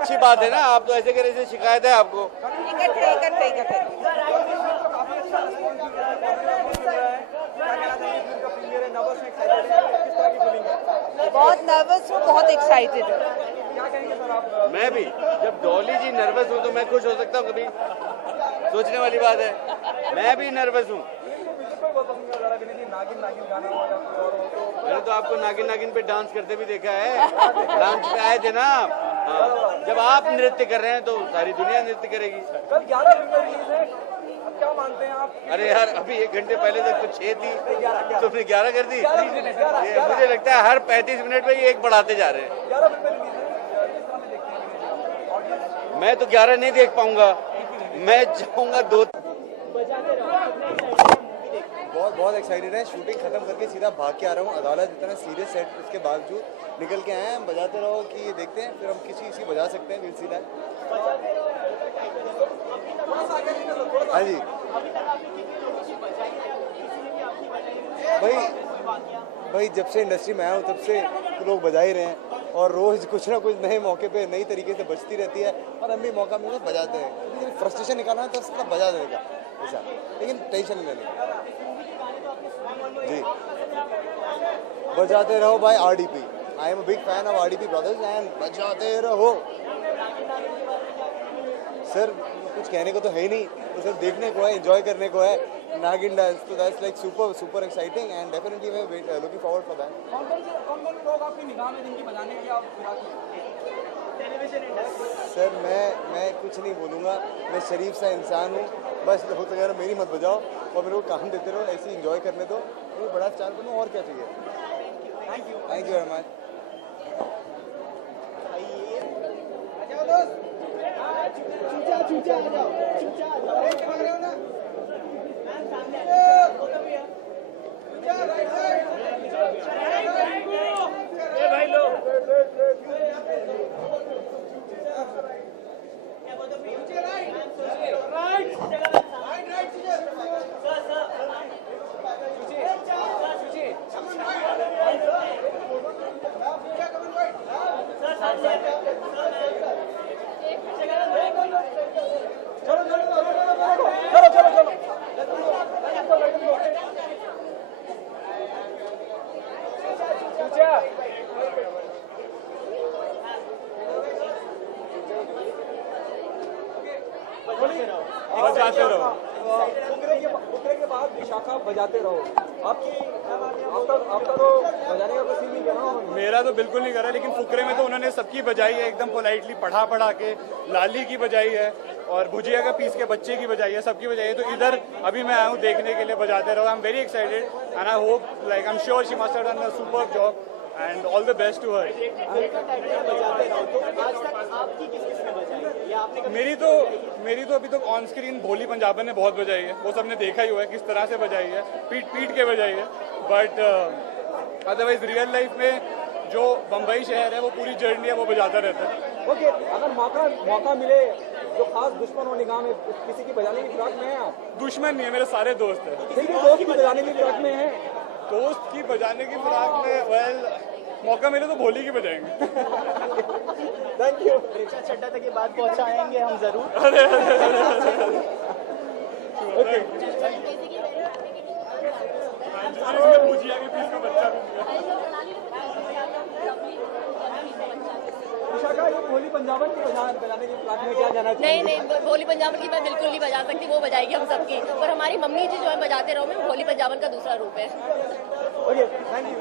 अच्छी बात है ना, आप तो ऐसे करे से शिकायत है आपको। बहुत नर्वस हूँ, बहुत एक्साइटेड हूँ। मैं भी, जब डॉली जी नर्वस हूँ तो मैं खुश हो सकता हूँ कभी? सोचने वाली बात है। मैं भी नर्वस हूँ। मैंने तो आपको नागिन नागिन पे डांस करते भी देखा है। डांस पे आए थे ना आप। हाँ, जब आप नृत्य कर रहे हैं तो सारी दुनिया नृत्य करेगी। कल 11 फिल्में रिलीज है, अब क्या मानते हैं आप? अरे यार, अभी 1 घंटे पहले तक तो 6 थी, तुमने 11 कर दी। ये मुझे लगता है हर 35 मिनट में ये एक बढ़ाते जा रहे हैं। 11 फिल्में रिलीज है, किस तरह में देखते हैं? मैं तो 11 नहीं देख पाऊंगा, मैं चाहूंगा 2। बहुत एक्साइटेड है। शूटिंग खत्म करके सीधा भाग के आ रहा हूँ। अदालत इतना सीरियस सेट इसके बावजूद निकल के आए हैं। बजाते रहो कि ये देखते हैं, फिर हम किसी बजा सकते हैं। Will see that. हाँ जी भाई, जब से इंडस्ट्री में आया हूँ तब से लोग बजा ही रहे हैं और रोज कुछ ना कुछ नए मौके पे नई तरीके से बजती रहती है और हम भी मौका मिले तो बजाते हैं। फ्रस्ट्रेशन निकालना है तो उसका बजा देने का ऐसा, लेकिन टेंशन नहीं लेने का। जी, बजाते रहो by RDP. I am a big fan of RDP brothers and बजाते रहो। सर कुछ कहने को तो है ही नहीं, तो सिर्फ देखने को है, एंजॉय करने को है। नागिन डांस तो that's like super exciting and definitely we are looking forward for that. कौन लोग आपकी निगाह में जिनकी बजाने की आप टेलीविजन इंडस्ट्री? सर मैं कुछ नहीं बोलूँगा, मैं शरीफ सा इंसान हूँ। बस हो तो यार मेरी मत बजाओ और मेरे को काम देते रहो, ऐसे एंजॉय करने दो। कोई बड़ा स्टार बनूँ और क्या चाहिए। Thank you very much. बजाते रहो। उतरे के बाद विशाखा बजाते रहो। आपका तो बजाने का सीन नहीं कर रहा हूँ। मेरा तो बिल्कुल नहीं कर रहा, लेकिन फुकरे में तो उन्होंने सबकी बजाई है, एकदम पोलाइटली पढ़ा के। लाली की बजाई है और भुजिया का पीस के बच्चे की बजाई है, सबकी बजाई है। तो इधर अभी मैं आया हूँ देखने के लिए, बजाते रहो। I am very excited and I hope, like I am sure she must have done a superb job and all the best to her. मेरी तो अभी तक ऑन स्क्रीन भोली पंजाबन ने बहुत बजाई है, वो सबने देखा ही हुआ है किस तरह से बजाई है, पीट के बजाई है। बट अदरवाइज रियल लाइफ में जो बम्बई शहर है वो पूरी जर्नी है वो बजाता रहता है। ओके, अगर मौका मिले, जो खास दुश्मन हो निगाह में, किसी की बजाने की फिराक में है आप? दुश्मन नहीं है, मेरे सारे दोस्त हैं। फिर भी दोस्त की बजाने की फिराक में है? दोस्त की बजाने की फिराक में वेल, मौका मिले तो भोली की बजाएंगे। Thank you. रिचा चड्डा तक ये बात पहुंचाएंगे हम जरूर। भुजिया के पीस का बच्चा भी विशाखा, ये भोली पंजाबन की बजाने की फिराक में क्या जाना चाहिए? नहीं, भोली पंजाबन की मैं बिल्कुल नहीं बजा सकती, वो बजाएगी हम सबकी। और हमारी मम्मी जी जो है बजाते रहो में, भोली पंजाबन का दूसरा रूप है। Okay, thank you.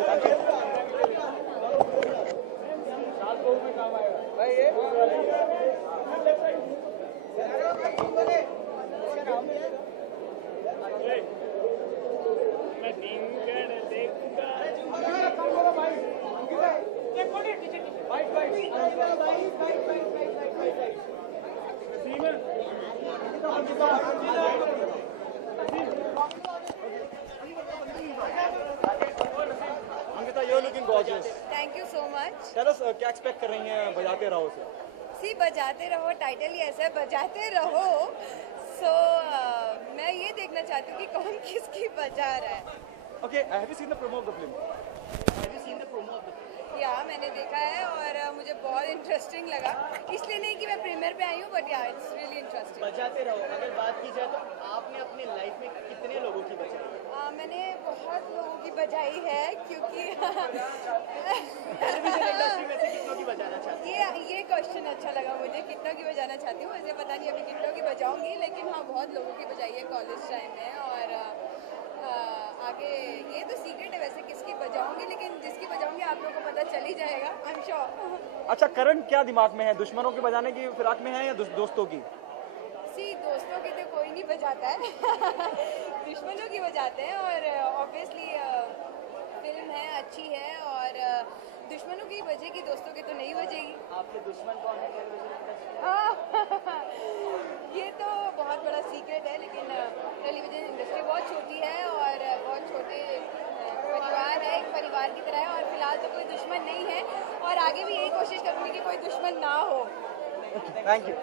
Ankita, you're looking gorgeous. Thank you so much. Tell us, क्या एक्सपेक्ट कर रही हैं बजाते रहो से? सी बजाते रहो, टाइटल ही ऐसा है, बजाते रहो। सो मैं ये देखना चाहती हूँ कि कौन किसकी बजा रहा है। Okay, have you seen the promo of the film? या मैंने देखा है और मुझे बहुत इंटरेस्टिंग लगा, इसलिए नहीं कि मैं प्रीमियर पे आई हूँ, बट या इट्स रियली इंटरेस्टिंग। बजाते रहो, अगर बात की जाए तो आपने अपनी लाइफ में कितने लोगों की बजाई? मैंने बहुत लोगों की बजाई है, क्योंकि टेलीविजन इंडस्ट्री में से कितनों की बजाना चाहते हैं? ये क्वेश्चन अच्छा लगा मुझे, कितनों की बजाना चाहती हूँ, वैसे पता नहीं अभी कितनों की बजाऊंगी, लेकिन हाँ बहुत लोगों की बजाई है कॉलेज टाइम में। और आगे ये तो सीक्रेट है वैसे किसकी बजाऊंगी, लेकिन जिसकी बजाऊंगी आप लोगों को पता चल ही जाएगा, आई एम श्योर। अच्छा, करंट क्या दिमाग में है, दुश्मनों की बजाने की फिराक में है या दोस्तों की? दोस्तों की तो कोई नहीं बजाता है दुश्मनों की बजाते हैं, और ऑब्वियसली फिल्म है, अच्छी है, और दुश्मनों की बजेगी, दोस्तों की तो नहीं बजेगी। आपके दुश्मन कौन है टेलीविजन इंडस्ट्री में? ये तो बहुत बड़ा सीक्रेट है, लेकिन टेलीविजन इंडस्ट्री बहुत छोटी है और बहुत छोटे परिवार है, एक परिवार की तरह है, और फिलहाल तो कोई दुश्मन नहीं है, और आगे भी यही कोशिश करूँगी कि कोई दुश्मन ना हो। Thank you.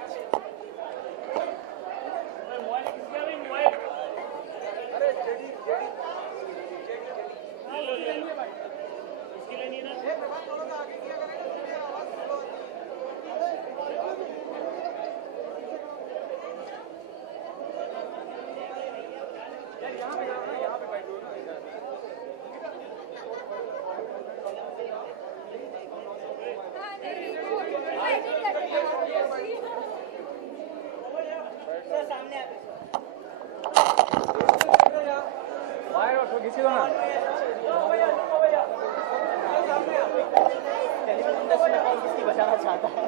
किसी को ना टेलीविजन इंडस्ट्री में कौन किसकी बजाना चाहता है?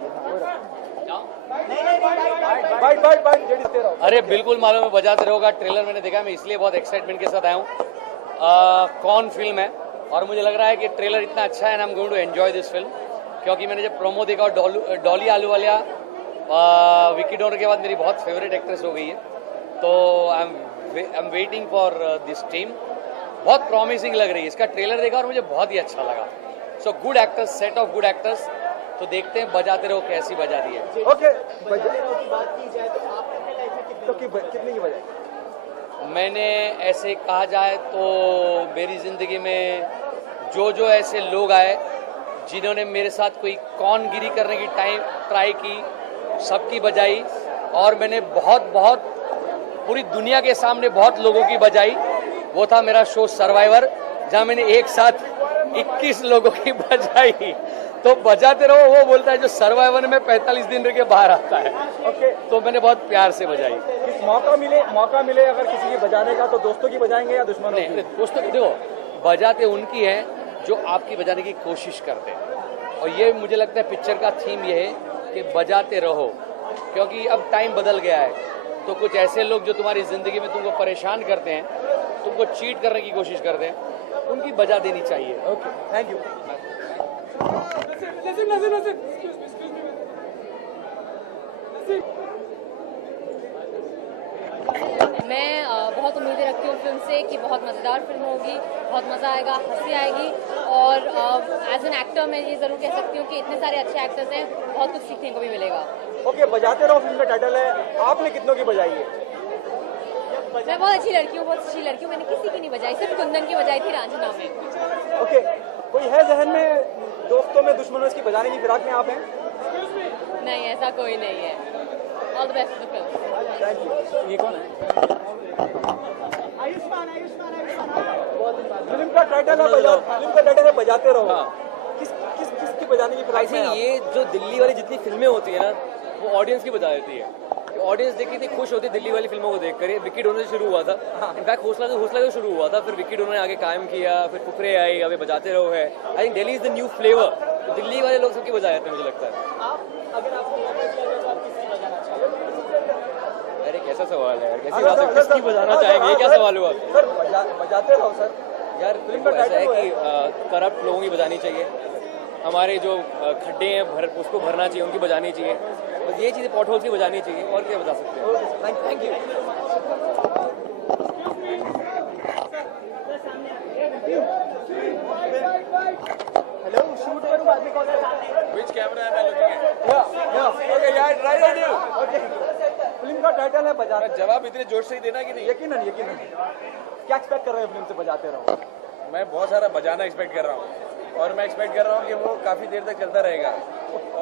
अरे बिल्कुल मालूम है, बजाते रहोगा। ट्रेलर मैंने देखा, मैं इसलिए बहुत एक्साइटमेंट के साथ आया हूँ। कौन फिल्म है, और मुझे लग रहा है कि ट्रेलर इतना अच्छा है, and I am going to enjoy this film, क्योंकि मैंने जब प्रोमो देखा, और डॉली आलूवालिया विक्की डोनर के बाद मेरी बहुत फेवरेट एक्ट्रेस हो गई है, तो I am waiting for this team. बहुत प्रॉमिसिंग लग रही है, इसका ट्रेलर देखा और मुझे बहुत ही अच्छा लगा। So good actors, set of good actors, तो देखते हैं बजाते रहो कैसी बजा दी है। ओके, बजाते रहो की बात की जाए तो आप अपने लाइफ में कितने की बजाई? मैंने ऐसे कहा जाए तो मेरी ज़िंदगी में जो ऐसे लोग आए जिन्होंने मेरे साथ कोई कौनगिरी करने की ट्राई की, सबकी बजाई, और मैंने बहुत पूरी दुनिया के सामने बहुत लोगों की बजाई। वो था मेरा शो सर्वाइवर, जहाँ मैंने एक साथ 21 लोगों की बजाई। तो बजाते रहो वो बोलता है जो सर्वाइवर में 45 दिन रह के बाहर आता है। ओके, तो मैंने बहुत प्यार से बजाई। किस मौका मिले अगर किसी की बजाने का, तो दोस्तों की बजाएंगे या दुश्मनों की? दोस्तों की देखो, बजाते उनकी है जो आपकी बजाने की कोशिश करते हैं, और ये मुझे लगता है पिक्चर का थीम ये है कि बजाते रहो, क्योंकि अब टाइम बदल गया है। तो कुछ ऐसे लोग जो तुम्हारी ज़िंदगी में तुमको परेशान करते हैं, तुमको चीट करने की कोशिश करते हैं, उनकी बजा देनी चाहिए। Okay, thank you. मैं बहुत उम्मीदें रखती हूँ फिल्म से कि बहुत मज़ेदार फिल्म होगी, बहुत मज़ा आएगा, हंसी आएगी, और एज एन एक्टर मैं ये ज़रूर कह सकती हूँ कि इतने सारे अच्छे एक्टर्स हैं, बहुत कुछ सीखने को भी मिलेगा। ओके, बजाते रहो फिल्म का टाइटल है, आपने कितनों की बजाई है? मैं बहुत अच्छी लड़की हूँ, मैंने किसी की नहीं बजाई, सिर्फ कुंदन की बजाई थी रांझना में। ओके, कोई है जहन में, दोस्तों में, दुश्मनों इसकी बजाने की फिराक में आप हैं? नहीं, ऐसा कोई नहीं है। All the best for the film. Thank you. ये कौन है? आयुष्मान फिल्म का टाइटल है बजाते रहो। किसकी बजाने की फिराक में? ये जो दिल्ली वाली जितनी फिल्में होती है ना, वो ऑडियंस की बजा देती है। ऑडियंस देखी थी, खुश होती दिल्ली वाली फिल्मों को देखकर। विक्की डोनर से शुरू हुआ था, इनफैक्ट हौसला तो शुरू हुआ था, फिर विक्की डोनर ने आगे कायम किया, फिर फुकरे आई, अभी बजाते रहो है। I think Delhi is the new flavour, तो दिल्ली वाले लोग सबकी बजा देते हैं, मुझे लगता है। अगर आपको मौका दिया जाए तो आप किसकी बजाना चाहेंगे? अरे कैसा सवाल है यार, कैसी बात है, किसकी बजाना चाहेंगे, ये क्या सवाल हुआ? सर बजाते रहो सर। यार फिल्म का ऐसा है कि करप्ट लोगों की बजानी चाहिए, हमारे जो खड्डे हैं उसको भरना चाहिए, उनकी बजानी चाहिए, बस ये चीज़ें पॉट होल्स की बजानी चाहिए, और क्या बजा सकते हैं। Thank you. हेलो, शूट करूँ बाद में कॉल करता हूँ। Which camera am I looking at? Okay, yeah, right on you. Okay. Film का टाइटल है बजाते। जवाब इतने जोश से ही देना कि नहीं? यकीनन। क्या एक्सपेक्ट कर रहे हैं फिल्म से बजाते रहो? मैं बहुत सारा बजाना एक्सपेक्ट कर रहा हूँ। और मैं एक्सपेक्ट कर रहा हूँ कि वो काफ़ी देर तक चलता रहेगा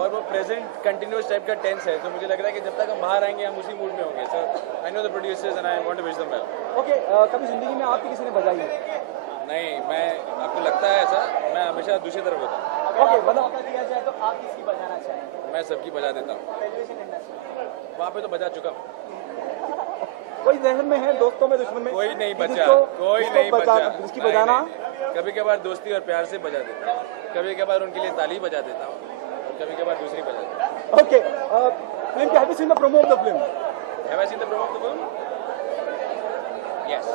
और वो प्रेजेंट कंटिन्यूस टाइप का टेंस है, तो मुझे लग रहा है कि जब तक हम बाहर आएंगे हम उसी मूड में होंगे। So I know the producers and I want to wish them well. Okay, कभी जिंदगी में आपकी किसी ने बजाई है? नहीं, मैं आपको लगता है ऐसा, मैं हमेशा दूसरी तरफ होता हूँ। ओके, मतलब मौका दिया जाए तो आप किसकी बजाना चाहेंगे? मैं सबकी बजा देता हूँ, टेलीविजन इंडस्ट्री वहाँ पे तो बजा चुका हूँ। कोई जहन में है, दोस्तों में, दुश्मन में? कोई नहीं कि बचा, जिसको- कोई जिसको नहीं बचा। जिसकी नहीं, बजाना? नहीं। कभी कभार दोस्ती और प्यार से बजा देता हूँ, कभी कभार उनके लिए ताली बजा देता हूँ और कभी कभार दूसरी बजा देता हूँ। Okay, film have you seen the promo of the film? Have I seen the promo of the film? Yes.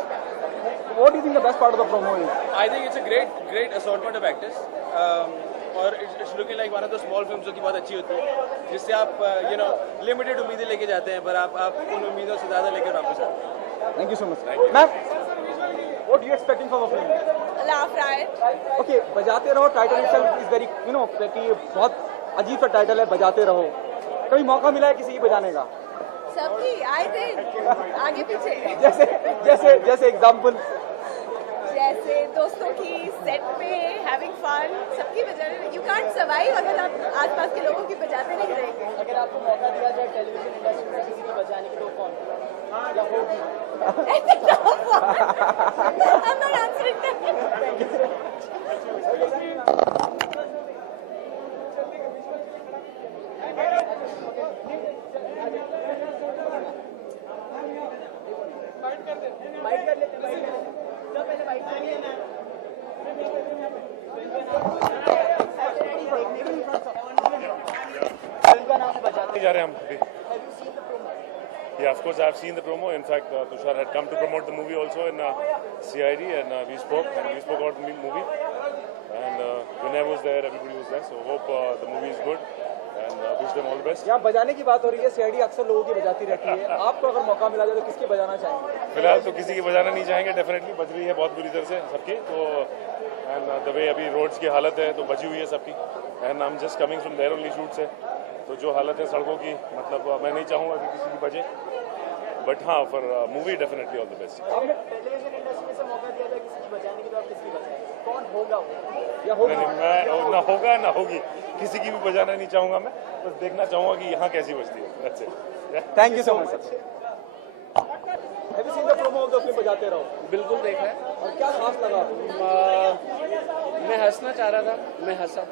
What do you think the best part of the promo is? I think it's a great assortment of actors. और it's looking like one of the small films जो कि बहुत अच्छी होती है, जिससे आप limited उम्मीदें लेके जाते हैं पर आप उन उम्मीदों से ज़्यादा लेकर वापस आते हैं। Thank you so much. Ma'am, what are you expecting from the film? Laugh Riot. Okay, बजाते रहो टाइटल itself is very कि बहुत अजीब सा टाइटल है, बजाते रहो। कभी मौका मिला है किसी की बजाने का? सबकी आई थिंक आगे पीछे, जैसे एग्जाम्पल? जैसे दोस्तों की सेट पे हैविंग फन, सबकी बजाने। यू कांट सर्वाइव अगर आप आसपास के लोगों की बजाते नहीं रहेंगे। अगर आपको मौका दिया जाए टेलीविजन इंडस्ट्री में किसी की बजाने की, तो कौन या होगी? I'm not answering that. जा रहे हैं हम अभी। Yeah, of course, I've seen the promo. In fact, Tushar had come to promote the movie also in CID, and we spoke about the movie. And Vinay was there, everybody was there. So hope the movie is good, and wish them all the best. यहाँ बजाने की बात हो रही है, CID अक्सर लोगों की बजाती रहती है। आपको अगर मौका मिला जाए तो किसकी बजाना चाहेंगे? फिलहाल तो किसी की बजाना नहीं चाहेंगे, डेफिनेटली बज रही है बहुत बुरी तरह से सबकी। तो एंड द वे अभी रोड्स की हालत है तो बची हुई है सबकी। And I am just coming from there only shoot से, तो जो हालत है सड़कों की, मतलब मैं नहीं चाहूँगा कि किसी की बजे, बट हाँ for movie definitely all the best. आपने टेलीविजन इंडस्ट्री से मौका दिया जाए किसी की बजाने की, तो आप किसकी बजाएंगे? कौन होगा वो? या होगी? नहीं, मैं ना होगा ना होगी, किसी की भी बजाना नहीं चाहूँगा मैं, बस देखना चाहूँगा कि यहाँ कैसी बजती है। That's it. Thank you so much. Have you seen the promo of the film बजाते रहो? बिल्कुल देखा है। और क्या खास लगा? मैं हंसना चाह रहा था, मैं हंसा।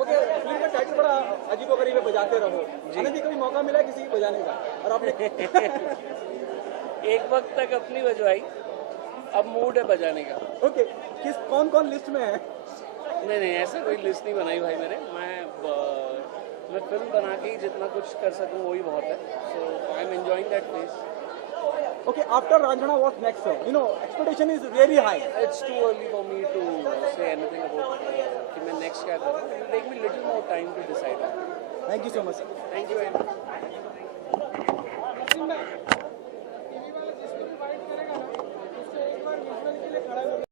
ओके, फिल्म का टाइटल बड़ा अजीबोगरीब है, बजाते रहो। जी, कभी मौका मिला किसी की बजाने का और आपने? एक वक्त तक अपनी बजवाई, अब मूड है बजाने का। ओके, कौन लिस्ट में है? नहीं, ऐसा कोई लिस्ट नहीं बनाई भाई मेरे। मैं फिल्म बना के ही जितना कुछ कर सकूं वही बहुत है। So I am enjoying that phase. Okay, after Ranjana, what's next, sir? Expectation is really high. It's too early for me to say anything about कि मैं next क्या करूँ। It will take me little more time to decide. Thank you so much. Thank you very much.